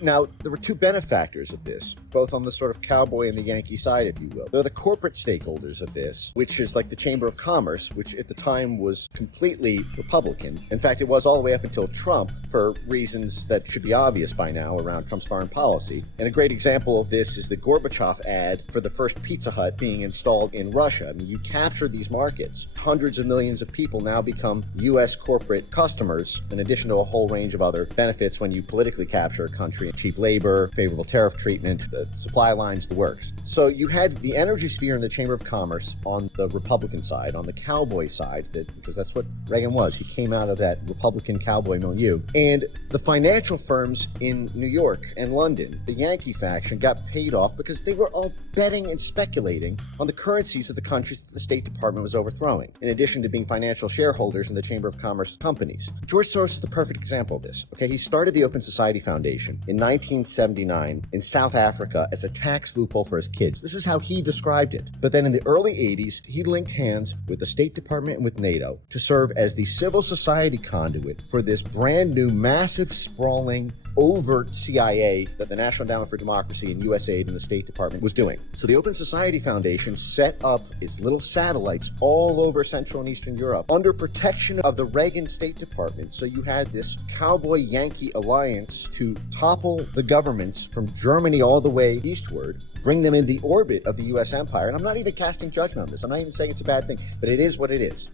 Now, there were two benefactors of this, both on the sort of Cowboy and the Yankee side, if you will. They're the corporate stakeholders of this, which is like the Chamber of Commerce, which at the time was completely Republican. In fact, it was all the way up until Trump, for reasons that should be obvious by now around Trump's foreign policy. And a great example of this is the Gorbachev ad for the first Pizza Hut being installed in Russia. I mean, you capture these markets. Hundreds of millions of people now become U.S. corporate customers, in addition to a whole range of other benefits when you politically capture a country. Cheap labor, favorable tariff treatment, the supply lines, the works. So you had the energy sphere in the Chamber of Commerce on the Republican side, on the Cowboy side, because that's what Reagan was. He came out of that Republican Cowboy milieu. And the financial firms in New York and London, the Yankee faction, got paid off because they were all betting and speculating on the currencies of the countries that the State Department was overthrowing, in addition to being financial shareholders in the Chamber of Commerce companies. George Soros is the perfect example of this. Okay, he started the Open Society Foundation in 1979 in South Africa as a tax loophole for his kids. This is how he described it. But then in the early 80s, he linked hands with the State Department and with NATO to serve as the civil society conduit for this brand new, massive, sprawling, overt CIA that the National Endowment for Democracy and USAID and the State Department was doing. So the Open Society Foundation set up its little satellites all over Central and Eastern Europe under protection of the Reagan State Department. So you had this Cowboy-Yankee alliance to topple the governments from Germany all the way eastward, bring them in the orbit of the U.S. empire. And I'm not even casting judgment on this. I'm not even saying it's a bad thing, but it is what it is.